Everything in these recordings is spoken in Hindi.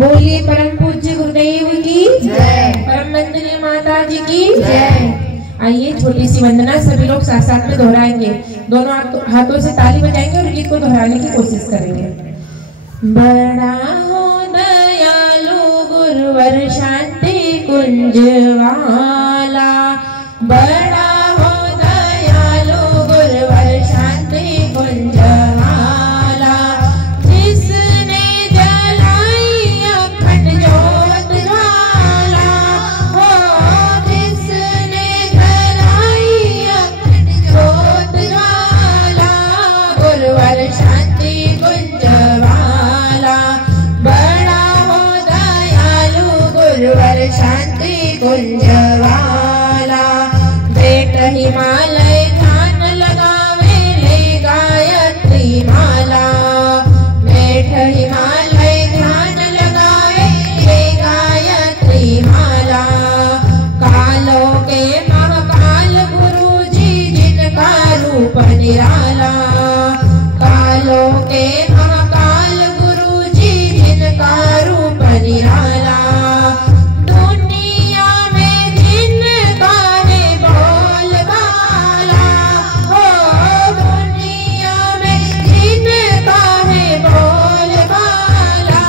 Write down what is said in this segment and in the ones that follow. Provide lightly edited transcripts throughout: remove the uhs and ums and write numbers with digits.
बोलिए परम पूज्य गुरुदेव की जय, परम वंदनीय माता जी की जय। आइए छोटी सी वंदना सभी लोग साथ साथ में दोहराएंगे। दोनों हाथों से ताली बजाएंगे और गीत को दोहराने की कोशिश करेंगे। बड़ा हो दयालु गुरुवर शांति कुंज वाला, बड़ा हो दयालु गुरुवर शांति कुंज वाला, जिसने जलाई अखंड ज्योत ज्वाला, हो जिसने जलाई अखंड ज्योत ज्वाला, गुरुवर शांति कुंज वाला, बड़ा हो दयालु गुरुवर शांति कुंज वाला। बेट हिमालय ध्यान लगावे ले गायत्री माला, बेट हिमालय ध्यान लगावे ले गायत्री माला। कालों के महाकाल गुरु जी जिनका रूप निराला, कालों के महाकाल गुरु जी जिनका रूप निराला। दुनिया में जिनका है बोलबाला, हो दुनिया में जिनका है बोलबाला,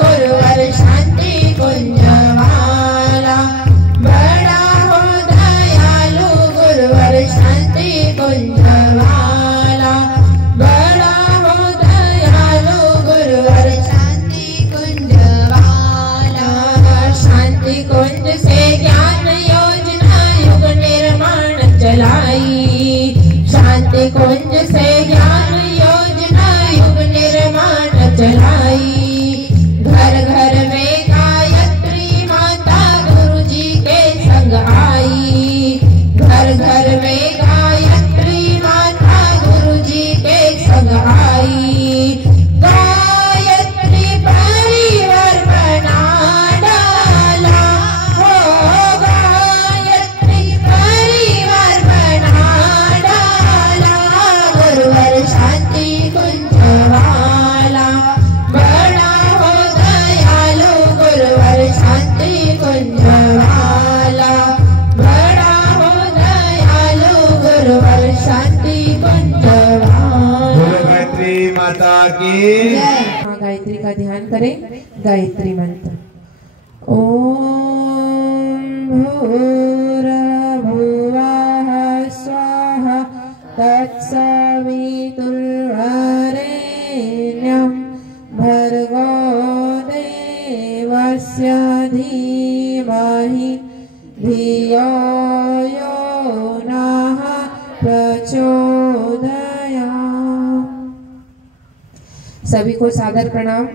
गुरुवर शांति कुंज वाला, बड़ा हो दयालु गुरुवर शांति कुंज वाला, बड़ा हो दयालु गुरुवर शांति कुंज वाला। शांति कुंज से ज्ञान योजना युग निर्माण चलाई, शांति कुंज से ज्ञान योजना युग निर्माण चलाई। घर घर में गायत्री माता गुरु जी के संग आई, घर घर में गायत्री माता गुरु जी के संग आई। गायत्री परिवार बना डाला, हो गायत्री परिवार बना डाला, गुरुवर शांति कुंज वाला, बड़ा हो दयालु गुरुवर शांति कुंज वाला, बड़ा हो दयालु गुरुवर शांति कुंज वाला। बोलो गायत्री माता की जय। हाँ, गायत्री का ध्यान करें। गायत्री मंत्र ओम भूर्भुवः स्वाहा तत्सवितुर्वरेण्यं भर्गो देवस्य धीमहि धियो यो नः प्रचोदयात्। सभी को सादर प्रणाम।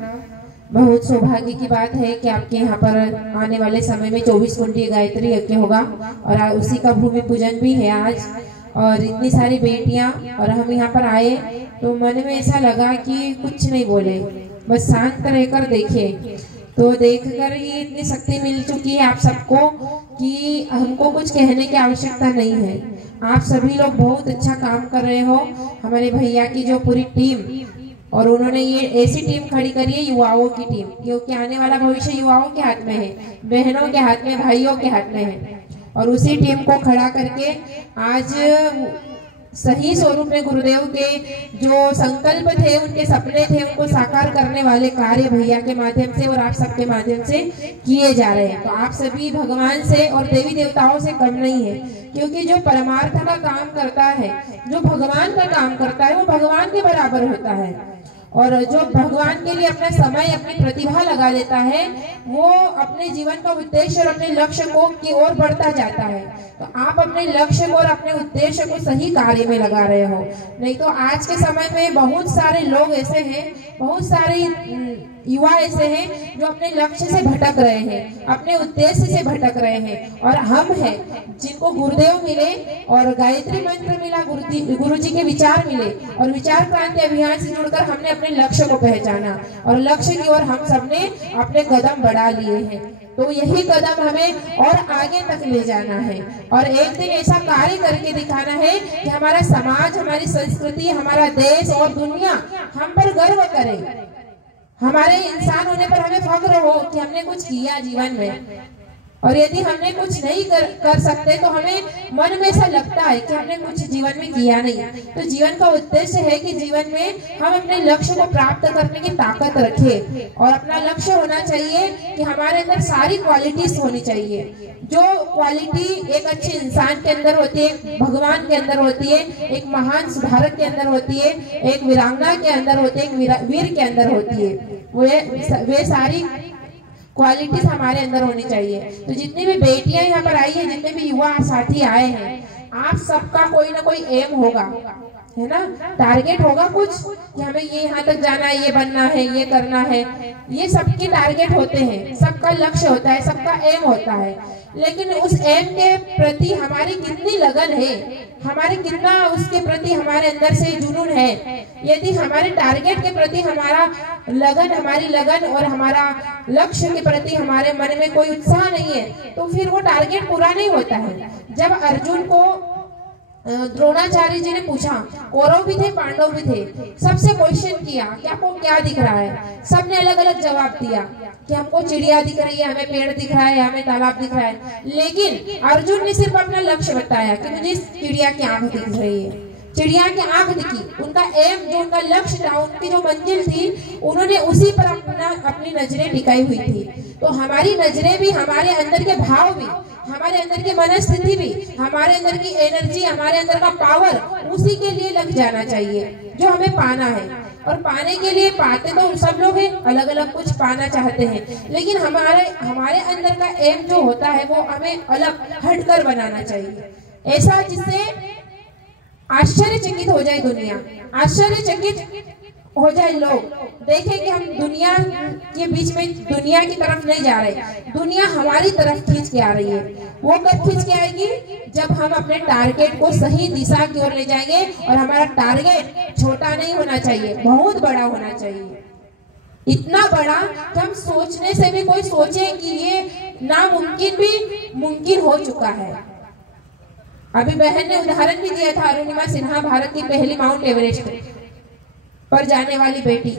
बहुत सौभाग्य की बात है कि आपके यहाँ पर आने वाले समय में 24 कुंडी गायत्री यज्ञ होगा और उसी का भूमि पूजन भी है आज। और इतनी सारी बेटियां और हम यहाँ पर आए तो मन में ऐसा लगा कि कुछ नहीं बोले, बस शांत रहकर देखे। तो देखकर ही इतनी शक्ति मिल चुकी है आप सबको कि हमको कुछ कहने की आवश्यकता नहीं है। आप सभी लोग बहुत अच्छा काम कर रहे हो। हमारे भैया की जो पूरी टीम, और उन्होंने ये ऐसी टीम खड़ी करी है, युवाओं की टीम, क्योंकि आने वाला भविष्य युवाओं के हाथ में है, बहनों के हाथ में, भाइयों के हाथ में है। और उसी टीम को खड़ा करके आज सही स्वरूप में गुरुदेव के जो संकल्प थे, उनके सपने थे, उनको साकार करने वाले कार्य भैया के माध्यम से और आप सबके माध्यम से किए जा रहे हैं। तो आप सभी भगवान से और देवी देवताओं से कम नहीं है, क्योंकि जो परमार्थ का काम करता है, जो भगवान का काम करता है, वो भगवान के बराबर होता है। और जो भगवान के लिए अपना समय, अपनी प्रतिभा लगा देता है, वो अपने जीवन का उद्देश्य और अपने लक्ष्य को की ओर बढ़ता जाता है। तो आप अपने लक्ष्य को और अपने उद्देश्य को सही कार्य में लगा रहे हो। नहीं तो आज के समय में बहुत सारे लोग ऐसे हैं, बहुत सारे युवा ऐसे हैं जो अपने लक्ष्य से भटक रहे हैं, अपने उद्देश्य से भटक रहे हैं। और हम हैं जिनको गुरुदेव मिले और गायत्री मंत्र मिला, गुरु जी के विचार मिले और विचार क्रांति अभियान से जुड़कर हमने अपने लक्ष्य को पहचाना और लक्ष्य की ओर हम सबने अपने कदम बढ़ा लिए हैं। तो यही कदम हमें और आगे तक ले जाना है और एक दिन ऐसा कार्य करके दिखाना है कि हमारा समाज, हमारी संस्कृति, हमारा देश और दुनिया हम पर गर्व करे। हमारे इंसान होने पर हमें फख्र हो कि हमने कुछ किया जीवन में। और यदि हमने कुछ नहीं कर सकते तो हमें मन में ऐसा लगता है कि हमने कुछ जीवन में किया नहीं। तो जीवन का उद्देश्य है कि जीवन में हम अपने लक्ष्य को प्राप्त करने की ताकत रखें। और अपना लक्ष्य होना चाहिए कि हमारे अंदर सारी क्वालिटीज होनी चाहिए। जो क्वालिटी एक अच्छे इंसान के अंदर होती है, भगवान के अंदर होती है, एक महान सुधारक के अंदर होती है, एक वीरांगना के अंदर होती है, एक वीर के अंदर होती है, वे सारी क्वालिटीज हमारे अंदर होनी चाहिए। तो जितनी भी बेटियां यहाँ पर आई है, जितने भी युवा साथी आए हैं, आप सबका कोई ना कोई एम होगा, है ना, टारगेट होगा कुछ कि हमें ये यहाँ तक जाना है, ये बनना है, ये करना है। ये सबके टारगेट होते हैं, सबका लक्ष्य होता है, सबका एम होता है। लेकिन उस एम के प्रति हमारी कितनी लगन है, हमारे कितना उसके प्रति हमारे अंदर से जुनून है। यदि हमारे टारगेट के प्रति हमारी लगन और हमारा लक्ष्य के प्रति हमारे मन में कोई उत्साह नहीं है, तो फिर वो टारगेट पूरा नहीं होता है। जब अर्जुन को द्रोणाचार्य जी ने पूछा, कौरव भी थे पांडव भी थे, सबसे क्वेश्चन किया कि आपको क्या दिख रहा है। सबने अलग अलग जवाब दिया कि हमको चिड़िया दिख रही है, हमें पेड़ दिख रहा है, हमें तालाब दिख रहा है। लेकिन अर्जुन ने सिर्फ अपना लक्ष्य बताया कि मुझे चिड़िया की आंख दिख रही है। चिड़िया की आंख दिखी, उनका एम, जो उनका लक्ष्य था, उनकी जो मंजिल थी, उन्होंने उसी पर अपनी नजरें टिकाई हुई थी। तो हमारी नजरें भी, हमारे अंदर के भाव भी, हमारे अंदर की मनस्थिति भी, हमारे अंदर की एनर्जी, हमारे अंदर का पावर उसी के लिए लग जाना चाहिए जो हमें पाना है। और पाने के लिए, पाते तो सब लोग हैं, अलग अलग कुछ पाना चाहते हैं, लेकिन हमारे अंदर का एम जो होता है वो हमें अलग हटकर बनाना चाहिए, ऐसा जिससे आश्चर्यचकित हो जाए दुनिया, आश्चर्यचकित हो जाए लोग, देखें कि हम दुनिया के बीच में, दुनिया की तरफ नहीं जा रहे, दुनिया हमारी तरफ खींच के आ रही है। वो कब खींच के आएगी? जब हम अपने टारगेट को सही दिशा की ओर ले जाएंगे। और हमारा टारगेट छोटा नहीं होना चाहिए, बहुत बड़ा होना चाहिए, इतना बड़ा कि हम सोचने से भी कोई सोचे कि ये नामुमकिन भी मुमकिन हो चुका है। अभी बहन ने उदाहरण भी दिया था, अरुणिमा सिन्हा, भारत की पहली माउंट एवरेस्ट पर जाने वाली बेटी,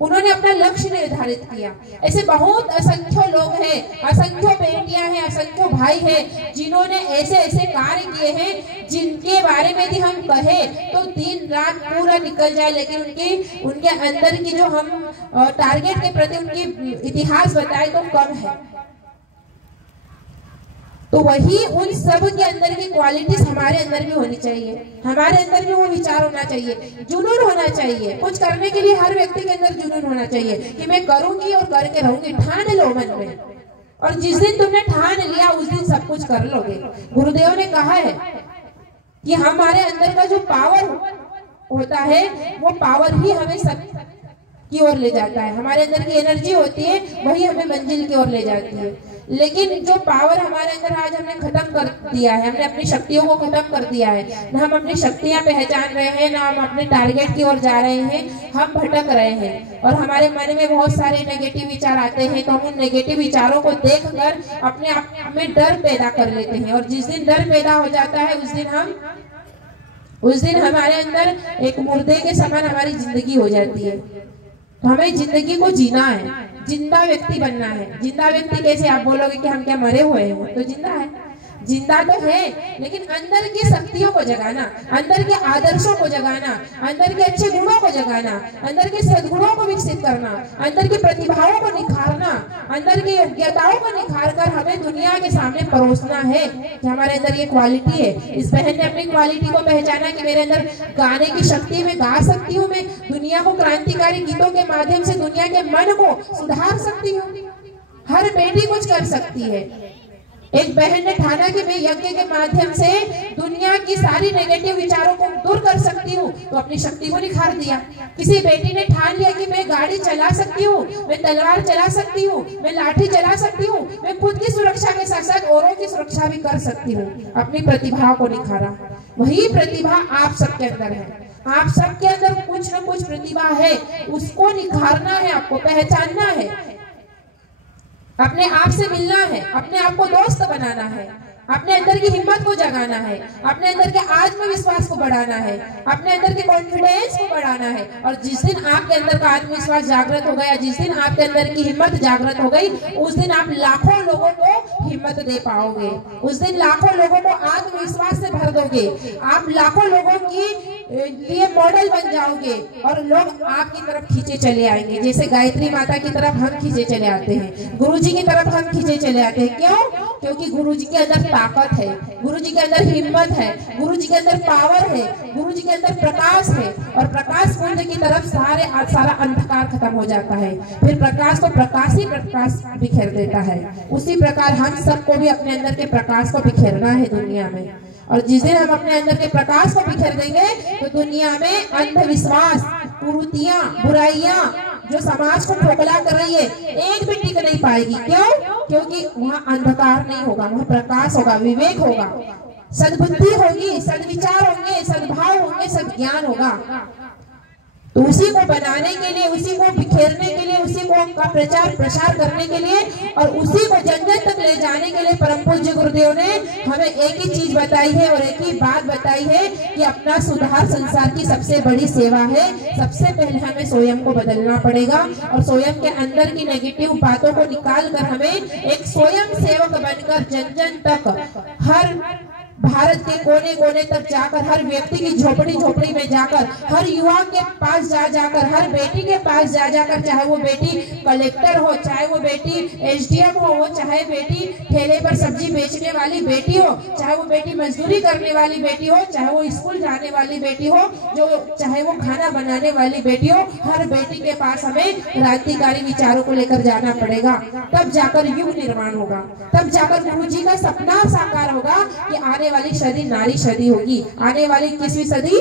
उन्होंने अपना लक्ष्य निर्धारित किया। ऐसे बहुत असंख्य लोग हैं, असंख्य बेटियां हैं, असंख्य भाई हैं, जिन्होंने ऐसे ऐसे कार्य किए हैं जिनके बारे में यदि हम कहें तो दिन रात पूरा निकल जाए, लेकिन उनके अंदर की जो हम टारगेट के प्रति उनकी इतिहास बताए तो कम है। तो वही उन सब के अंदर की क्वालिटीज हमारे अंदर भी होनी चाहिए, हमारे अंदर भी वो विचार होना चाहिए, जुनून होना चाहिए। कुछ करने के लिए हर व्यक्ति के अंदर जुनून होना चाहिए कि मैं करूंगी और करके रहूंगी। ठान लो मन में, और जिस दिन तुमने ठान लिया उस दिन सब कुछ कर लोगे। गुरुदेव ने कहा है कि हमारे अंदर का जो पावर होता है वो पावर ही हमें सब की ओर ले जाता है। हमारे अंदर की एनर्जी होती है वही हमें मंजिल की ओर ले जाती है। लेकिन जो पावर हमारे अंदर आज हमने खत्म कर दिया है, हमने अपनी शक्तियों को खत्म कर दिया है, न हम अपनी शक्तियां पहचान रहे हैं, न हम अपने टारगेट की ओर जा रहे हैं, हम भटक रहे हैं। और हमारे मन में बहुत सारे नेगेटिव विचार आते हैं, तो हम उन नेगेटिव विचारों को देखकर अपने आप में डर पैदा कर लेते हैं। और जिस दिन डर पैदा हो जाता है उस दिन हमारे अंदर एक मुर्दे के समान हमारी जिंदगी हो जाती है। तो हमें जिंदगी को जीना है, जिंदा व्यक्ति बनना है। जिंदा व्यक्ति कैसे? आप बोलोगे कि हम क्या मरे हुए हैं? वो तो जिंदा है, जिंदा तो है, लेकिन अंदर की शक्तियों को जगाना, अंदर के आदर्शों को जगाना, अंदर के अच्छे गुणों को जगाना, अंदर के सद्गुणों को विकसित करना, अंदर की प्रतिभाओं को निखारना, अंदर की योग्यताओं को निखार कर हमें दुनिया के सामने परोसना है कि हमारे अंदर ये क्वालिटी है। इस बहन ने अपनी क्वालिटी को पहचाना कि मेरे अंदर गाने की शक्ति, में गा सकती हूँ, मैं दुनिया को क्रांतिकारी गीतों के माध्यम से दुनिया के मन को सुधार सकती हूँ। हर बेटी कुछ कर सकती है। एक बहन ने ठाना कि मैं यज्ञ के माध्यम से दुनिया की सारी नेगेटिव विचारों को दूर कर सकती हूँ, तो अपनी शक्ति को निखार दिया। किसी बेटी ने ठान लिया कि मैं गाड़ी चला सकती हूँ, मैं तलवार चला सकती हूँ, मैं लाठी चला सकती हूँ, मैं खुद की सुरक्षा के साथ साथ औरों की सुरक्षा भी कर सकती हूँ। अपनी प्रतिभा को निखारा। वही प्रतिभा आप सबके अंदर है। आप सबके अंदर कुछ न कुछ प्रतिभा है, उसको निखारना है, आपको पहचानना है, अपने आप से मिलना है, अपने आप को दोस्त बनाना है। अपने अंदर की हिम्मत को जगाना है, अपने अंदर के आत्मविश्वास को बढ़ाना है, अपने अंदर के कॉन्फिडेंस को बढ़ाना है। और जिस दिन आपके अंदर का आत्मविश्वास जागृत हो गया, जिस दिन आपके अंदर की हिम्मत जागृत हो गई, उस दिन आप लाखों लोगों को हिम्मत दे पाओगे, उस दिन लाखों लोगों को आत्मविश्वास से भर दोगे, आप लाखों लोगों की लिए मॉडल बन जाओगे और लोग आपकी तरफ खींचे चले आएंगे। जैसे गायत्री माता की तरफ हम खींचे चले आते हैं, गुरुजी की तरफ हम खींचे चले आते हैं। क्यों? क्योंकि गुरुजी के अंदर ताकत है, गुरुजी के अंदर हिम्मत है, गुरुजी के अंदर पावर है, गुरुजी के अंदर प्रकाश है। और प्रकाश पुंज की तरफ सारा अंधकार खत्म हो जाता है, फिर प्रकाश तो प्रकाश ही प्रकाश बिखेर देता है। उसी प्रकार हम सबको भी अपने अंदर के प्रकाश को बिखेरना है दुनिया में। और जिस दिन हम अपने अंदर के प्रकाश को बिखेर देंगे तो दुनिया में अंधविश्वास, कुरीतियां, बुराइयां जो समाज को खोखला कर रही है, एक भी टिक नहीं पाएगी। क्यों? क्योंकि वहाँ अंधकार नहीं होगा, वहाँ प्रकाश होगा, विवेक होगा, सद्बुद्धि होगी, सद्विचार होंगे, सद्भाव होंगे, सद्ज्ञान होगा। तो उसी को बनाने के लिए, उसी को बिखेरने के लिए, उसी को का प्रचार प्रसार करने के लिए और उसी को जन जन तक ले जाने के लिए परम पूज्य गुरुदेव ने हमें एक ही चीज बताई है और एक ही बात बताई है कि अपना सुधार संसार की सबसे बड़ी सेवा है। सबसे पहले हमें स्वयं को बदलना पड़ेगा और स्वयं के अंदर की नेगेटिव बातों को निकाल कर हमें एक स्वयं सेवक बनकर जन जन तक, हर भारत के कोने कोने तक जाकर, हर व्यक्ति की झोपड़ी झोपड़ी में जाकर, हर युवा के पास जाकर, हर बेटी के पास जाकर, चाहे वो बेटी कलेक्टर हो, चाहे वो बेटी एसडीएम हो, वो चाहे बेटी ठेले पर सब्जी बेचने वाली बेटी हो, चाहे वो बेटी मजदूरी करने वाली बेटी हो, चाहे वो स्कूल जाने वाली बेटी हो, जो चाहे वो खाना बनाने वाली बेटी हो, हर बेटी के पास हमें क्रांतिकारी विचारों को लेकर जाना पड़ेगा। तब जाकर युग निर्माण होगा, तब जाकर गुरुजी का सपना साकार होगा कि आने वाली सदी नारी सदी होगी, आने वाली 21वीं सदी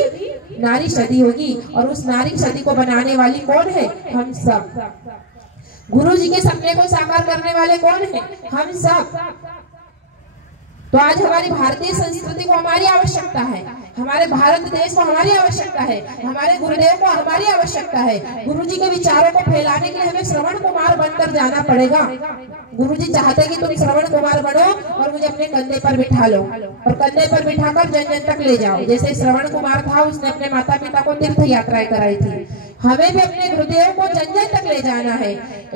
नारी सदी होगी। और उस नारी सदी को बनाने वाली कौन है? हम सब। गुरुजी के सपने को साकार करने वाले कौन है? हम सब। तो आज हमारी भारतीय संस्कृति को हमारी आवश्यकता है, हमारे भारत देश को हमारी आवश्यकता है, हमारे गुरुदेव को हमारी आवश्यकता है। गुरुजी के विचारों को फैलाने के लिए हमें श्रवण कुमार बनकर जाना पड़ेगा। गुरुजी चाहते कि तुम श्रवण कुमार बनो और मुझे अपने कंधे पर बिठा लो और कंधे पर बिठाकर जन जन तक ले जाओ। जैसे श्रवण कुमार था, उसने अपने माता पिता को तीर्थ यात्राएं कराई थी, हमें भी अपने गुरुदेव को जन जन तक ले जाना है।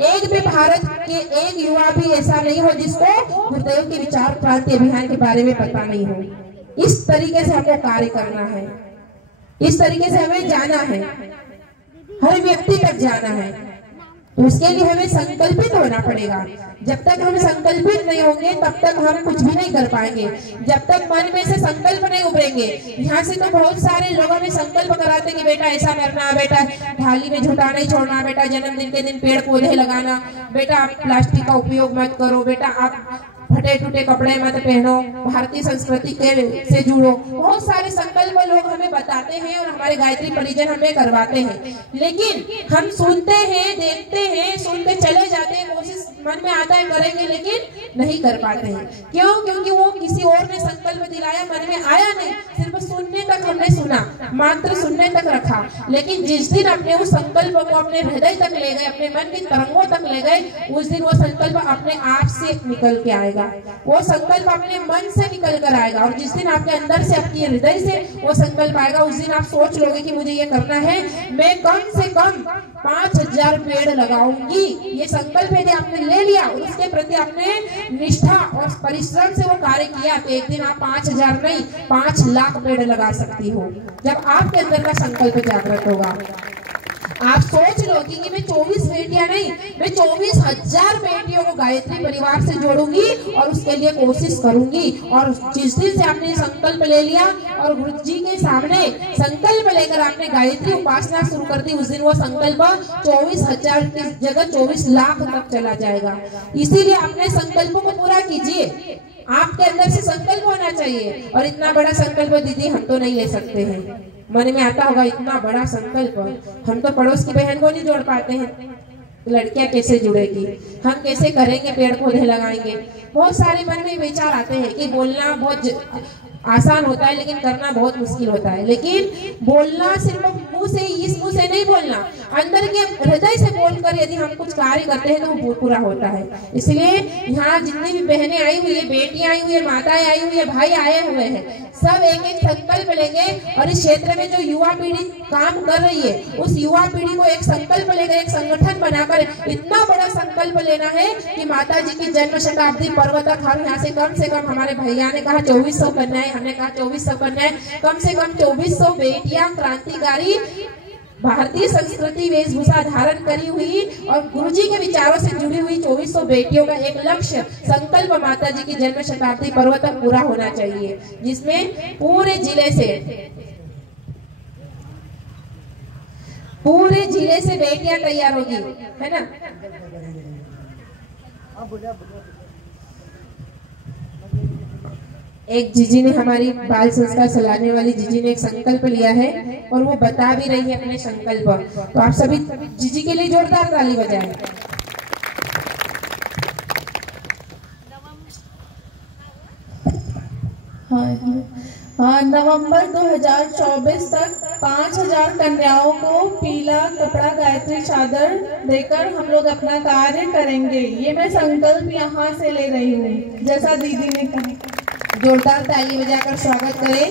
एक भी भारत के एक युवा भी ऐसा नहीं हो जिसको गुरुदेव के विचार क्रांति अभियान के बारे में पता नहीं हो। इस तरीके से हमको कार्य करना है, इस तरीके से हमें जाना है, हर व्यक्ति तक जाना है। तो उसके लिए हमें संकल्पित होना पड़ेगा। जब तक हम संकल्पित नहीं होंगे तब तक हम कुछ भी नहीं कर पाएंगे। जब तक मन में से संकल्प नहीं उभरेंगे, यहाँ से तो बहुत सारे लोग हमें संकल्प कराते कि बेटा ऐसा करना, बेटा थाली में झूठा नहीं छोड़ना, बेटा जन्मदिन के दिन पेड़ पौधे लगाना, बेटा आप प्लास्टिक का उपयोग मत करो, बेटा आप फटे टूटे कपड़े मत पहनो, भारतीय संस्कृति के से जुड़ो। बहुत सारे संकल्प लोग हमें बताते हैं और हमारे गायत्री परिजन हमें करवाते हैं, लेकिन हम सुनते हैं, देखते हैं, सुनते चले जाते हैं, कोशिश मन में आता है करेंगे लेकिन नहीं कर पाते हैं। क्यों? क्योंकि वो किसी और ने संकल्प दिलाया, मन में आया नहीं, सिर्फ सुनने तक हमने सुना, मात्र सुनने तक रखा। लेकिन जिस दिन अपने उस संकल्प को अपने हृदय तक ले गए, अपने मन की तरंगों तक ले गए, उस दिन वो संकल्प अपने आप से निकल के आएगा, वो संकल्प अपने मन से निकल कर आएगा। और जिस दिन आपके अंदर से, आपके हृदय से वो संकल्प आएगा, उस दिन आप सोच लोगे कि मुझे ये करना है, मैं कम से कम 5000 पेड़ लगाऊंगी। ये संकल्प यदि आपने ले लिया और उसके प्रति आपने निष्ठा और परिश्रम से वो कार्य किया, तो एक दिन आप 5000 नहीं 5 लाख पेड़ लगा सकती हो, जब आपके अंदर का संकल्प जागृत होगा। आप सोच लो कि मैं 24 बेटियां नहीं, मैं 24,000 बेटियों को गायत्री परिवार से जोड़ूंगी और उसके लिए कोशिश करूंगी। और जिस दिन से आपने संकल्प ले लिया और गुरु जी के सामने संकल्प लेकर आपने गायत्री उपासना शुरू कर दी, उस दिन वो संकल्प 24,000 की जगह 24 लाख तक चला जाएगा। इसीलिए अपने संकल्पों को पूरा कीजिए, आपके अंदर से संकल्प होना चाहिए। और इतना बड़ा संकल्प दीदी हम तो नहीं ले सकते हैं, मन में आता होगा इतना बड़ा संकल्प, हम तो पड़ोस की बहन को नहीं जोड़ पाते हैं, लड़कियां कैसे जुड़ेगी, हम कैसे करेंगे, पेड़ पौधे लगाएंगे। बहुत सारे मन में विचार आते हैं कि बोलना बहुत आसान होता है, लेकिन करना बहुत मुश्किल होता है। लेकिन बोलना सिर्फ मुंह से, इस मुंह से नहीं बोलना, अंदर के हृदय से बोलकर यदि हम कुछ कार्य करते हैं तो वो पूरा होता है। इसलिए यहाँ जितनी भी बहनें आई हुई है, बेटियां आई हुई है, माताएं आई हुई है, भाई आए हुए हैं, सब एक एक संकल्प लेंगे और इस क्षेत्र में जो युवा पीढ़ी काम कर रही है उस युवा पीढ़ी को एक संकल्प लेकर, एक संगठन बनाकर इतना बड़ा संकल्प लेना है कि माता जी की जन्म शताब्दी पर्व तक हम यहाँ से कम हमारे भैया ने कहा 2400 कन्याएं, हमने कहा 2400 कन्याएं, कम से कम 2400 बेटियां क्रांतिकारी भारतीय संस्कृति वेशभूषा धारण करी हुई और गुरुजी के विचारों से जुड़ी हुई 2400 बेटियों का एक लक्ष्य संकल्प माता जी की जन्म शताब्दी पर्व तक पूरा होना चाहिए, जिसमें पूरे जिले से बेटियां तैयार होगी, है ना। एक जीजी ने, हमारी बाल संस्कार चलाने वाली जीजी ने एक संकल्प लिया है और वो बता भी रही है अपने संकल्प, तो आप सभी जीजी के लिए जोरदार ताली बजाएं। हाँ, नवंबर 2024 तक 5000 कन्याओं को पीला कपड़ा गायत्री चादर देकर हम लोग अपना कार्य करेंगे। ये मैं संकल्प यहाँ से ले रही हूँ, जैसा दीदी ने कहा। जोरदार ताली बजाकर स्वागत करें।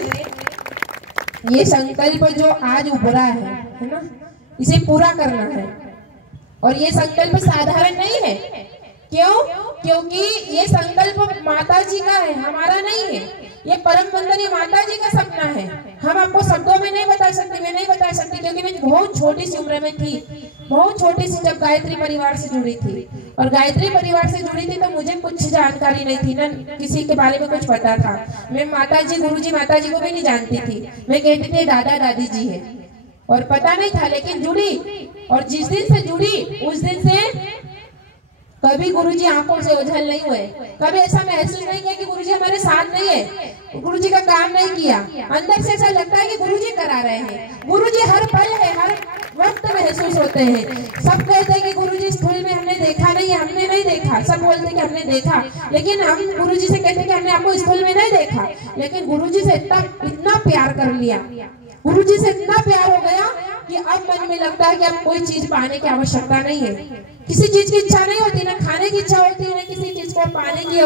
ये संकल्प जो आज उभरा है ना, इसे पूरा करना है और ये संकल्प साधारण नहीं है। क्यों? क्योंकि ये संकल्प माता जी का है, हमारा नहीं है। ये परम वंदनीय माता जी का सपना है। हम आपको शब्दों में नहीं बता सकते, मैं नहीं बता सकती, क्योंकि मैं बहुत छोटी सी उम्र में थी, बहुत छोटी सी, जब गायत्री परिवार से जुड़ी थी। और गायत्री परिवार से जुड़ी थी तो मुझे कुछ जानकारी नहीं थी, ना किसी के बारे में कुछ पता था। मैं माता जी, गुरुजी, माता जी को भी नहीं जानती थी। मैं कहती थी दादा दादी जी है और पता नहीं था, लेकिन जुड़ी और जिस दिन से जुड़ी उस दिन से कभी गुरुजी आंखों से ओझल नहीं हुए, कभी ऐसा महसूस नहीं किया कि गुरुजी हमारे साथ नहीं है, गुरुजी का काम नहीं किया। अंदर से ऐसा लगता है कि गुरुजी करा रहे हैं। गुरुजी हर पल है, हर वक्त महसूस होते हैं। सब कहते हैं कि गुरुजी स्थूल में हमने देखा नहीं, हमने नहीं देखा। सब बोलते हैं कि हमने देखा, लेकिन हम गुरुजी से कहते हैं कि हमने आपको स्थूल में नहीं देखा, लेकिन गुरुजी से इतना प्यार कर लिया, गुरुजी से इतना प्यार हो गया कि अब मन में लगता है कि अब कोई चीज पाने की आवश्यकता नहीं है। किसी चीज की इच्छा नहीं होती, ना खाने की इच्छा होती है, ना किसी चीज को पाने की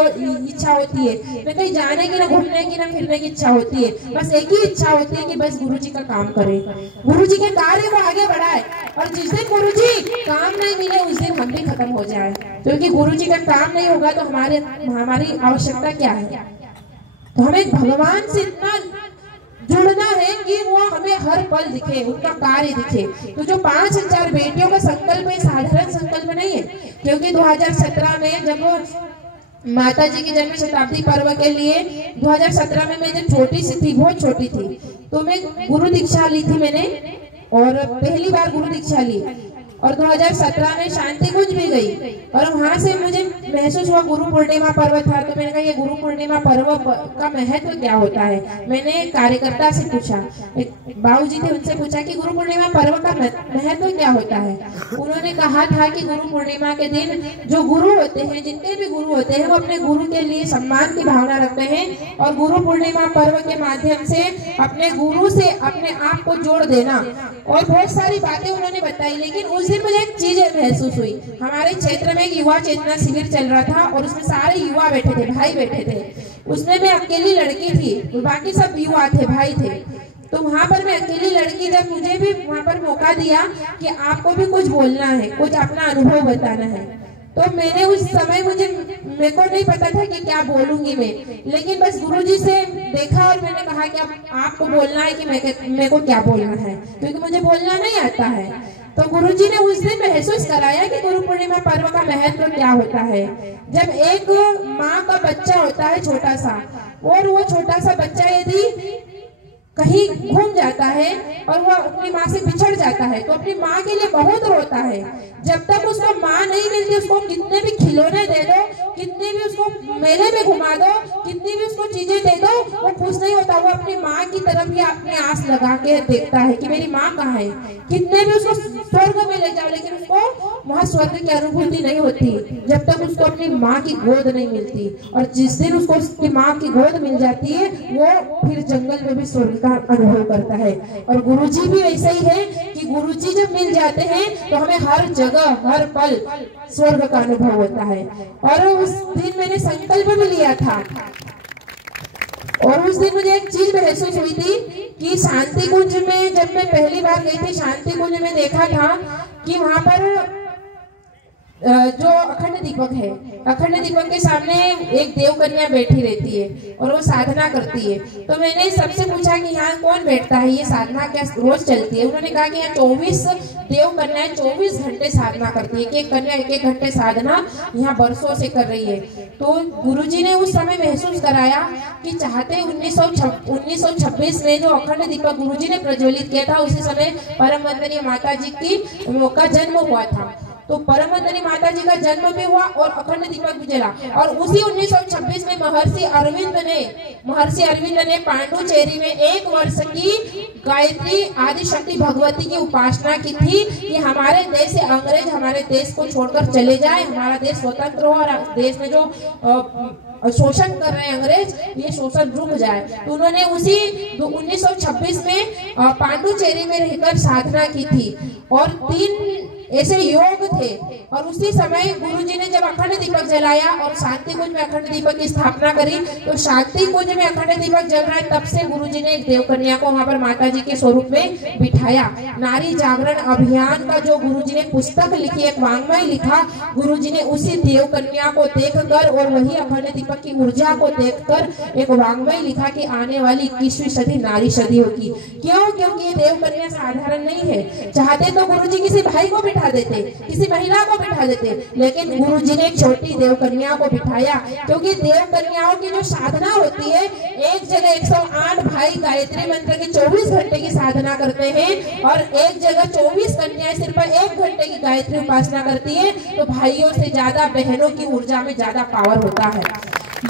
इच्छा होती है, ना कहीं जाने की, ना घूमने की, ना फिरने की इच्छा होती है। बस एक ही इच्छा होती है कि बस गुरुजी का काम करे, गुरुजी के कार्य को आगे बढ़ाए। और जिस दिन गुरुजी काम नहीं मिले उस दिन हम भी खत्म हो जाए, क्योंकि गुरुजी का काम नहीं होगा तो हमारी आवश्यकता क्या है। तो हमें भगवान से इतना जुड़ना है कि वो हमें हर पल दिखे, उनका कार्य दिखे। तो जो 5000 बेटियों का संकल्प है, साधारण संकल्प नहीं है। क्योंकि 2017 में जब माता जी की जन्म शताब्दी पर्व के लिए 2017 में मैं जब छोटी सी थी, बहुत छोटी थी, तो मैं गुरु दीक्षा ली थी मैंने, और पहली बार गुरु दीक्षा ली। और 2017 में शांति कुंज भी गई और वहां से मुझे महसूस हुआ गुरु पूर्णिमा पर्व था। तो मैंने कहा ये गुरु पूर्णिमा पर्व का महत्व क्या होता है। मैंने कार्यकर्ता से पूछा, एक बाबूजी थे, उनसे पूछा कि गुरु पूर्णिमा पर्व का महत्व क्या होता है। उन्होंने कहा था कि गुरु पूर्णिमा के दिन जो गुरु होते हैं, जितने भी गुरु होते हैं, वो अपने गुरु के लिए सम्मान की भावना रखते हैं और गुरु पूर्णिमा पर्व के माध्यम से अपने गुरु से अपने आप को जोड़ देना। और बहुत सारी बातें उन्होंने बताई, लेकिन उस दिन मुझे एक चीज महसूस हुई। हमारे क्षेत्र में एक युवा चेतना शिविर चल रहा था और उसमें सारे युवा बैठे थे, भाई बैठे थे। उसमें मैं अकेली लड़की थी, बाकी सब युवा थे, भाई थे। तो वहां पर मैं अकेली लड़की, जब मुझे भी वहां पर मौका दिया कि आपको भी कुछ बोलना है, कुछ अपना अनुभव बताना है, तो मैंने उस समय मेरे को नहीं पता था कि क्या बोलूंगी मैं, लेकिन बस गुरुजी से देखा और मैंने कहा कि अब आपको बोलना है कि मेरे को क्या बोलना है, क्योंकि मुझे बोलना नहीं आता है। तो गुरुजी ने उस दिन महसूस कराया कि गुरु पूर्णिमा पर्व का महत्व क्या होता है। जब एक माँ का बच्चा होता है छोटा सा, और वो छोटा सा बच्चा यदि कहीं घूम जाता है और वो अपनी माँ से बिछड़ जाता है तो अपनी माँ के लिए बहुत रोता है। जब तक उसको माँ नहीं मिलती, उसको कितने भी खिलौने दे दो, कितने भी उसको मेले में घुमा दो, कितनी भी उसको चीजें दे दो, वो खुश नहीं होता। वो अपनी माँ की तरफ ही अपनी आस लगा के देखता है कि मेरी माँ कहाँ है, कितने भी उसको स्वर्ग में ले जाओ, लेकिन उसको वहाँ स्वर्ग की अनुभूति नहीं होती जब तक उसको अपनी माँ की गोद नहीं मिलती। और जिस दिन उसको उसकी माँ की गोद मिल जाती है वो फिर जंगल में भी स्वर्ग का अनुभव करता है। और गुरुजी भी ऐसा ही है कि गुरुजी जब मिल जाते हैं तो हमें हर जगह हर पल स्वर्ग का अनुभव होता है। और उस दिन मैंने संकल्प भी लिया था और उस दिन मुझे एक चीज महसूस हुई थी कि शांति कुंज में जब मैं पहली बार गई थी, शांति कुंज में देखा था कि वहां पर जो अखंड दीपक है, अखंड दीपक के सामने एक देव कन्या बैठी रहती है और वो साधना करती है। तो मैंने सबसे पूछा कि यहाँ कौन बैठता है, ये साधना क्या रोज चलती है? उन्होंने कहा कि यहाँ 24 देव कन्याएं 24 घंटे साधना करती है, एक कन्या एक घंटे साधना यहाँ बरसों से कर रही है। तो गुरुजी ने उस समय महसूस कराया कि चाहते 1926 में जो अखंड दीपक गुरुजी ने प्रज्वलित किया था, उसी समय परम वंदनीय माता जी का जन्म हुआ था। तो परम वंदनीय माता जी का जन्म भी हुआ और अखंड दीपक भी जला। और उसी 1926 में महर्षि अरविंद ने पांडुचेरी में 1 वर्ष की गायत्री आदिशक्ति भगवती की उपासना की थी कि हमारे देश से अंग्रेज हमारे देश को छोड़कर चले जाए, हमारा देश स्वतंत्र हो और देश में जो शोषण कर रहे हैं अंग्रेज, ये शोषण रुक जाए। तो उन्होंने उसी 1926 में पांडुचेरी में रहकर साधना की थी और 3 ऐसे योग थे। और उसी समय गुरुजी ने जब अखंड दीपक जलाया और शांति कुंज में अखंड दीपक की स्थापना करी, तो शांति कुंज में अखंड दीपक जल रहा है, तब से गुरुजी ने एक देव कन्या को वहां पर माता जी के स्वरूप में बिठाया। नारी जागरण अभियान का जो गुरुजी ने पुस्तक लिखी, एक वांग्मय लिखा, गुरुजी ने उसी देव कन्या को देखकर और वही अखंड दीपक की ऊर्जा को देखकर एक वांग्मय लिखा कि आने वाली 21वीं सदी नारी सदी होगी। क्यों? क्योंकि ये देव कन्या साधारण नहीं है। चाहते तो गुरुजी किसी भाई को बिठा देते, किसी महिला को बिठा देते, लेकिन गुरुजी ने एक छोटी देव कन्या को बिठाया, क्योंकि देव कन्याओं की जो साधना होती है, एक जगह 108 भाई गायत्री मंत्र की 24 घंटे की साधना करते हैं और एक जगह 24 कन्याएं सिर्फ 1 घंटे की गायत्री उपासना करती है। तो भाइयों से ज्यादा बहनों की ऊर्जा में ज्यादा पावर होता है।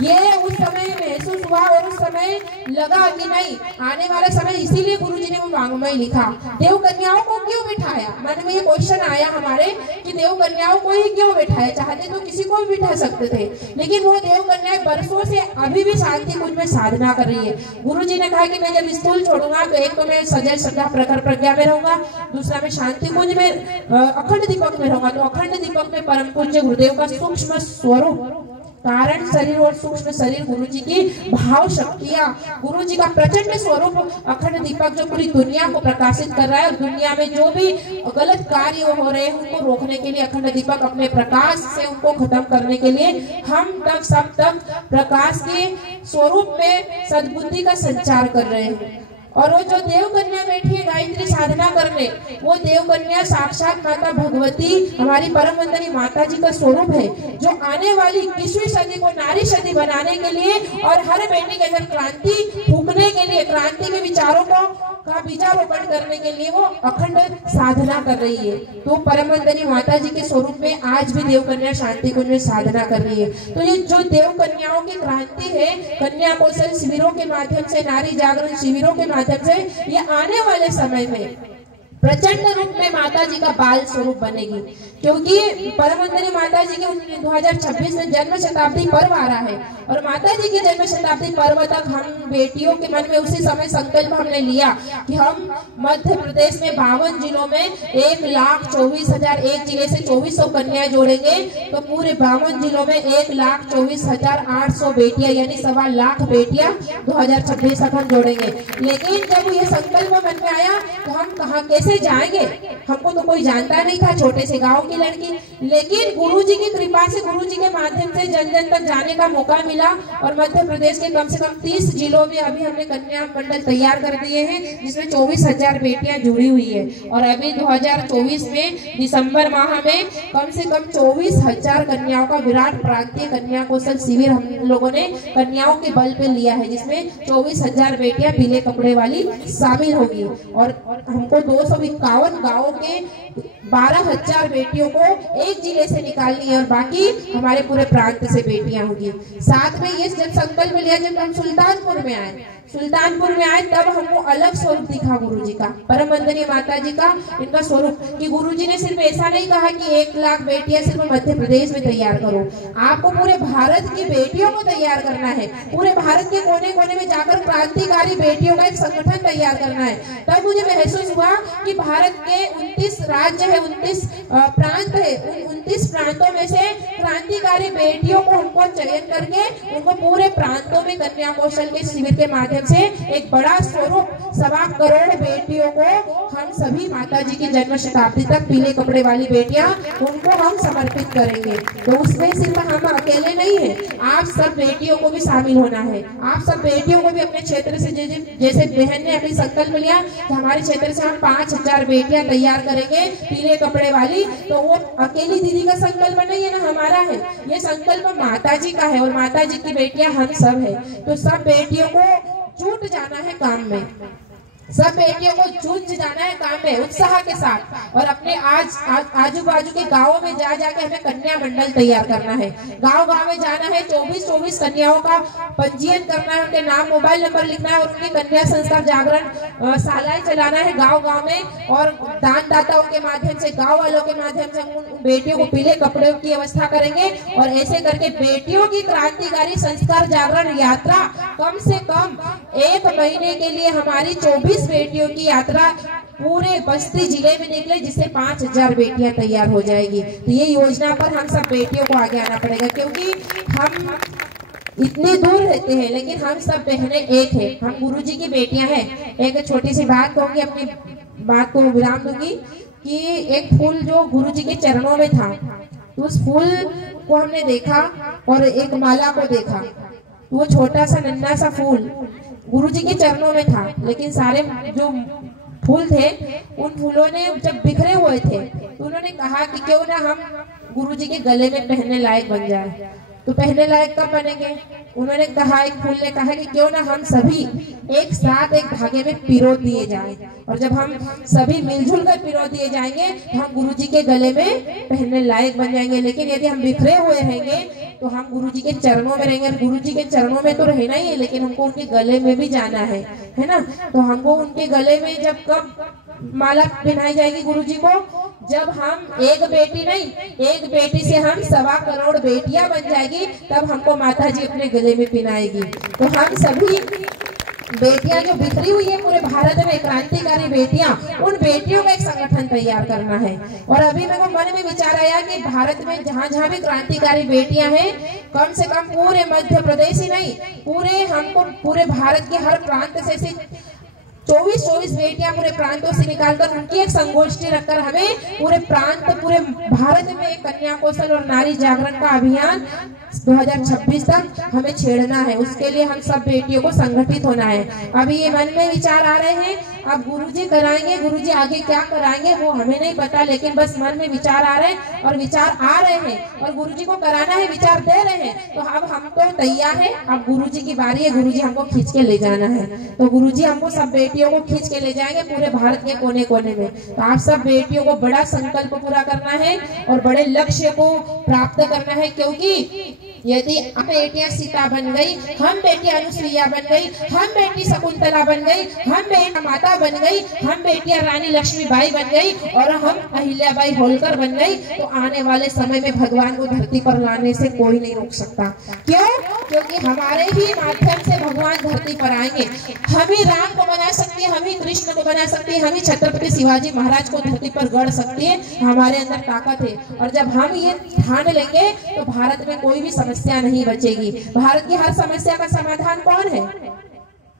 ये उस समय महसूस हुआ और उस समय लगा कि नहीं, आने वाला समय, इसीलिए गुरुजी ने वो वांग्मय लिखा। देव कन्याओं को क्यों बिठाया? मन में ये क्वेश्चन आया हमारे कि देव कन्याओं को ही क्यों बिठाया? चाहते तो किसी को भी बिठा सकते थे, लेकिन वो देव कन्याएं बरसों से अभी भी शांति कुंज में साधना कर रही है। गुरुजी ने कहा कि मैं जब स्कूल छोड़ूंगा तो एक तो मैं सजल श्रद्धा प्रखर प्रज्ञा में रहूंगा, दूसरा मैं शांति कुंज में अखंड दीपक में रहूंगा। तो अखंड दीपक में परम पूज्य गुरुदेव का सूक्ष्म स्वरूप, कारण शरीर और सूक्ष्म शरीर, गुरुजी की भाव शक्तियां, गुरुजी का प्रचंड स्वरूप अखंड दीपक जो पूरी दुनिया को प्रकाशित कर रहा है। और दुनिया में जो भी गलत कार्य हो रहे हैं उनको रोकने के लिए अखंड दीपक अपने प्रकाश से उनको खत्म करने के लिए हम तक सब तक प्रकाश के स्वरूप में सद्बुद्धि का संचार कर रहे हैं। और वो जो देव कन्या बैठी है गायत्री साधना करने, वो देव कन्या साक्षात माता भगवती हमारी परम वंदनीय माता जी का स्वरूप है, जो आने वाली 21वीं सदी को नारी सदी बनाने के लिए और हर बेटी के अंदर क्रांति फूंकने के लिए, क्रांति के विचारों का बीजारोपण करने के लिए वो अखंड साधना कर रही है। तो परम वंदनीय माता जी के स्वरूप में आज भी देव कन्या शांति कुंज में साधना कर रही है। तो ये जो देव कन्याओं की क्रांति है, कन्या कौशल शिविरों के माध्यम से, नारी जागरण शिविरों के माध्यम से, ये आने वाले समय में प्रचंड रूप में माता जी का बाल स्वरूप बनेगी। क्योंकि परम वंदनीय माता जी के 2026 में जन्म शताब्दी पर्व आ रहा है और माता जी के जन्म शताब्दी पर्व तक हम बेटियों के मन में उसी समय संकल्प हमने लिया कि हम मध्य प्रदेश में 52 जिलों में 1,24,000, एक जिले से 2400 कन्याएं जोड़ेंगे तो पूरे 52 जिलों में 1,24,800 बेटियां यानी 1.25 लाख बेटियां 2026 तक हम जोड़ेंगे। लेकिन जब ये संकल्प मन में आया तो हम कहाँ कैसे जाएंगे? हमको तो कोई जानता नहीं था, छोटे से गांव की लड़की, लेकिन गुरुजी की कृपा से, गुरुजी के माध्यम से जन जन तक जाने का मौका मिला और मध्य प्रदेश के कम से कम 30 जिलों में अभी हमने कन्या मंडल तैयार कर दिए हैं, जिसमें 24,000 बेटियां जुड़ी हुई है। और अभी 2024 में दिसंबर माह में कम से कम 24,000 कन्याओं का विराट प्रांतीय कन्या कौशल शिविर हम लोगों ने कन्याओं के बल पे लिया है, जिसमें 24,000 बेटियां पीले कपड़े वाली शामिल होगी। और हमको 251 गाँवों के 12,000 बेटियों को एक जिले से निकालनी है और बाकी हमारे पूरे प्रांत से बेटियां होगी। साथ में ये जब संकल्प लिया जब हम सुल्तानपुर में आए, सुल्तानपुर में आए तब हमको अलग स्वरूप दिखा गुरुजी का, परम वंदनीय माता जी का इनका स्वरूप, कि गुरुजी ने सिर्फ ऐसा नहीं कहा कि 1 लाख बेटियां सिर्फ मध्य प्रदेश में तैयार करो, आपको पूरे भारत की बेटियों को तैयार करना है, पूरे भारत के कोने कोने में जाकर क्रांतिकारी बेटियों का एक संगठन तैयार करना है। तब मुझे महसूस हुआ कि भारत के 29 राज्य है, 29 प्रांत है, उन 29 प्रांतों में से क्रांतिकारी बेटियों को हमको चयन करके उनको पूरे प्रांतों में कन्या कौशल के शिविर के माध्यम से एक बड़ा स्वरूप 1.25 करोड़ बेटियों को हम सभी माता जी की जन्म शताब्दी तक पीले कपड़े वाली बेटियां उनको हम समर्पित करेंगे। तो उसमें सिर्फ हम अकेले नहीं है, आप सब बेटियों को भी शामिल होना है। आप सब बेटियों को भी अपने क्षेत्र से, जैसे बहन ने अभी संकल्प लिया कि हमारे क्षेत्र से हम 5000 बेटियां तैयार करेंगे पीले कपड़े वाली, तो वो अकेली दीदी का संकल्प नहीं है ना, हमारा है, ये संकल्प माता जी का है और माता जी की बेटियां हम सब है। तो सब बेटियों को जुट जाना है काम में, सब बेटियों को जुट जाना है काम में उत्साह के साथ, और अपने आजू बाजू के गांवों में जा जाके हमें कन्या मंडल तैयार करना है। गांव गांव में जाना है, 24 कन्याओं का पंजीयन करना है, उनके नाम मोबाइल नंबर लिखना है और उनकी कन्या संस्कार जागरण शालाएं चलाना है गांव गांव में, और दानदाताओं के माध्यम से, गाँव वालों के माध्यम से उन बेटियों को पीले कपड़ों की व्यवस्था करेंगे। और ऐसे करके बेटियों की क्रांतिकारी संस्कार जागरण यात्रा कम से कम 1 महीने के लिए हमारी 24 बेटियों की यात्रा पूरे बस्ती जिले में निकले, जिससे 5000 बेटियां तैयार हो जाएगी। तो ये योजना पर हम सब बेटियों को आगे आना पड़ेगा, क्योंकि हम इतने दूर रहते हैं लेकिन हम सब बहनें एक है, हम गुरुजी की बेटियां हैं। एक छोटी सी बात कहूंगी, अपनी बात को विराम दूंगी, कि एक फूल जो गुरुजी के चरणों में था, तो उस फूल को हमने देखा और एक माला को देखा, तो वो छोटा सा नन्हा सा फूल गुरुजी के चरणों में था, लेकिन सारे जो फूल थे उन फूलों ने जब बिखरे हुए थे तो उन्होंने कहा कि क्यों ना हम गुरुजी के गले में पहनने लायक बन जाए। तो पहनने लायक कब बनेंगे? उन्होंने कहा, एक फूल ने कहा कि क्यों ना हम सभी एक साथ एक धागे में पिरो दिए जाएं, और जब हम सभी मिलजुल कर पिरो दिए जाएंगे तो हम गुरुजी के गले में पहनने लायक बन जाएंगे। लेकिन यदि हम बिखरे हुए रहेंगे तो हम गुरुजी के चरणों में रहेंगे, गुरुजी के चरणों में तो रहना ही है, लेकिन हमको उनके गले में भी जाना है ना। तो हमको उनके गले में जब कब माला पहनाई जाएगी गुरुजी को, जब हम एक बेटी नहीं, एक बेटी से हम 1.25 करोड़ बेटियां बन जाएगी, तब हमको माता जी अपने गले में पहनाएगी। तो हम सभी बेटियां जो बिखरी हुई है पूरे भारत में, क्रांतिकारी बेटियां, उन बेटियों का एक संगठन तैयार करना है। और अभी मेरे को मन में विचार आया कि भारत में जहाँ जहाँ भी क्रांतिकारी बेटियां हैं, कम से कम पूरे मध्य प्रदेश ही नहीं, हमको पूरे भारत के हर प्रांत से 24 बेटियां पूरे प्रांतों से निकालकर उनकी एक संगोष्ठी रखकर हमें पूरे भारत में एक कन्या कौशल और नारी जागरण का अभियान 2026 तक हमें छेड़ना है। उसके लिए हम सब बेटियों को संगठित होना है। अभी ये मन में विचार आ रहे हैं, अब गुरुजी कराएंगे, गुरुजी आगे क्या कराएंगे वो हमें नहीं पता, लेकिन बस मन में विचार आ रहे हैं और विचार आ रहे हैं और गुरुजी को कराना है, विचार दे रहे हैं। तो अब हम तो तैयार है, अब गुरुजी की बारी है, गुरुजी हमको खींच के ले जाना है। तो गुरुजी हमको सब बेटियों को खींच के ले जाएंगे पूरे भारत के कोने कोने में। तो आप सब बेटियों को बड़ा संकल्प पूरा करना है और बड़े लक्ष्य को प्राप्त करना है, क्योंकि यदि हम बेटियां सीता बन गई, हम बेटी अनुसुईया बन गई, हम बेटी शकुंतला बन गई, हम बेटी माता बन गई, हम बेटियां रानी लक्ष्मीबाई बन गई और हम अहिल्याबाई होलकर बन गई, तो आने वाले समय में भगवान को धरती पर लाने से कोई नहीं रोक सकता। क्यों? क्योंकि हमारे ही माध्यम से भगवान धरती पर आएंगे। हम ही राम को बना सकती है, हम ही कृष्ण को बना सकती है, हम ही छत्रपति शिवाजी महाराज को धरती पर गढ़ सकती है, हमारे अंदर ताकत है। और जब हम ये ठान लेंगे तो भारत में कोई भी समस्या नहीं बचेगी। भारत की हर समस्या का समाधान कौन है?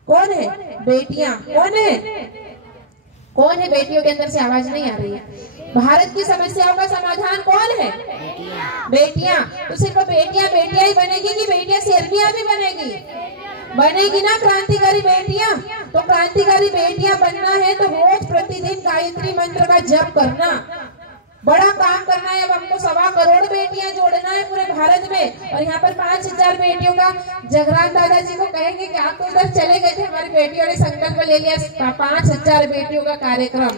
कौन है? बेटियां। कौन है? कौन है? बेटियों के अंदर से आवाज नहीं आ रही है। भारत की समस्याओं का समाधान कौन है? बेटियां। तो सिर्फ बेटियां ही बनेगी कि बेटियां शेरनियां भी बनेगी? बनेगी ना क्रांतिकारी बेटियां। तो क्रांतिकारी बेटियां बनना है तो रोज प्रतिदिन गायत्री मंत्र का जप करना, बड़ा काम करना है। अब हमको 1.25 करोड़ बेटियां जोड़ना है पूरे भारत में, और यहाँ पर 5000 बेटियों का जगरान दादाजी को कहेंगे कि आप तो उधर चले गए थे, हमारी बेटियों ने संकल्प ले लिया 5000 बेटियों का कार्यक्रम।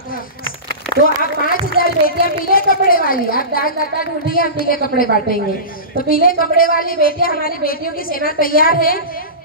तो आप 5000 बेटियां पीले कपड़े वाली, आप दानदाता ढूंढिए, हम पीले कपड़े बांटेंगे। तो पीले कपड़े वाली बेटियां, हमारी बेटियों की सेना तैयार है।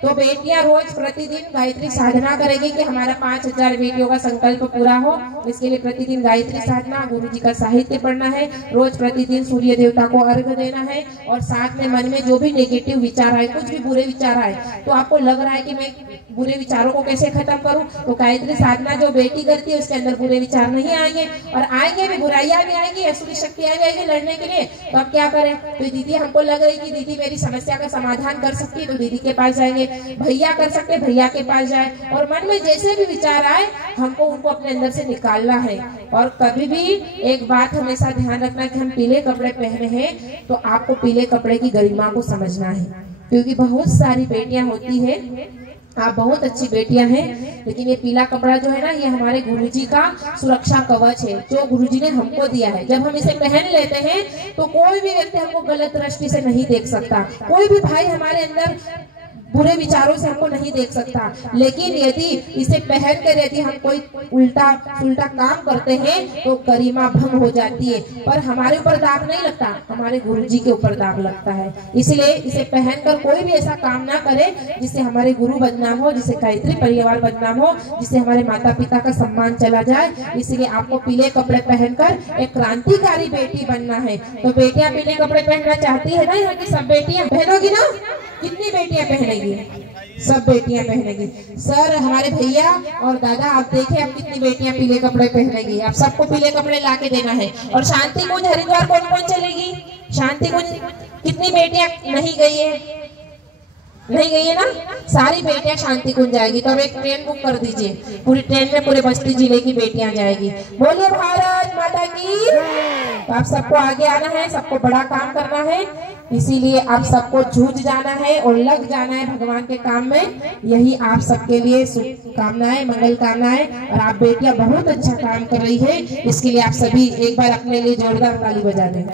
तो बेटियां रोज प्रतिदिन गायत्री साधना करेगी कि हमारा 5000 बेटियों का संकल्प पूरा हो। इसके लिए प्रतिदिन गायत्री साधना, गुरु जी का साहित्य पढ़ना है, रोज प्रतिदिन सूर्य देवता को अर्घ देना है, और साथ में मन में जो भी नेगेटिव विचार आए, कुछ भी बुरे विचार आए, तो आपको लग रहा है कि मैं बुरे विचारों को कैसे खत्म करूं, तो गायत्री साधना जो बेटी करती है उसके अंदर बुरे विचार नहीं आएंगे, और आएंगे भी, बुराइयां भी आएंगी, असुरी शक्तियां भी आएंगी लड़ने के लिए। तो अब क्या करें, तो दीदी हमको लग रही कि दीदी मेरी समस्या का समाधान कर सकती है, तो दीदी के पास जाएंगे, भैया कर सकते भैया के पास जाए, और मन में जैसे भी विचार आए हमको उनको अपने अंदर से निकालना है। और कभी भी एक बात हमेशा ध्यान रखना कि हम पीले कपड़े पहने हैं तो आपको पीले कपड़े की गरिमा को समझना है, क्योंकि बहुत सारी बेटियां होती है, आप बहुत अच्छी बेटियां हैं, लेकिन ये पीला कपड़ा जो है ना, ये हमारे गुरुजी का सुरक्षा कवच है जो गुरुजी ने हमको दिया है। जब हम इसे पहन लेते हैं तो कोई भी व्यक्ति हमको गलत दृष्टि से नहीं देख सकता, कोई भी भाई हमारे अंदर बुरे विचारों से हमको नहीं देख सकता। लेकिन यदि इसे पहनकर यदि हम कोई उल्टा सुल्टा काम करते हैं तो गरिमा भंग हो जाती है, पर हमारे ऊपर दाग नहीं लगता, हमारे गुरुजी के ऊपर दाग लगता है। इसलिए इसे पहनकर कोई भी ऐसा काम ना करे जिससे हमारे गुरु बदनाम हो, जिससे गायत्री परिवार बदनाम हो, जिससे हमारे माता पिता का सम्मान चला जाए। इसलिए आपको पीले कपड़े पहनकर एक क्रांतिकारी बेटी बनना है। तो बेटियां पीले कपड़े पहनना चाहती है ना, यहाँ की सब बेटियां पहनोगी ना? कितनी बेटियां पहनेगी? सब बेटियां पहनेगी। सर हमारे भैया और दादा आप देखें अब कितनी बेटियां पीले कपड़े पहनेगी। अब सबको पीले कपड़े लाके देना है। और शांति कुंज हरिद्वार कौन कौन चलेगी? शांति कुंज कितनी बेटियां नहीं गई है? नहीं गई है ना? सारी बेटियां शांति कुंज जाएगी। तो अब एक ट्रेन बुक कर दीजिए, पूरी ट्रेन में पूरे बस्ती जिले की बेटियां जाएगी। बोलिए भारत माता की। तो आप सबको आगे आना है, सबको बड़ा काम करना है, इसीलिए आप सबको जूझ जाना है और लग जाना है भगवान के काम में। यही आप सबके लिए शुभकामनाएं, मंगल कामनाएं। और आप बेटियां बहुत अच्छा काम कर रही है, इसके लिए आप सभी एक बार अपने लिए जोरदार ताली बजा दें।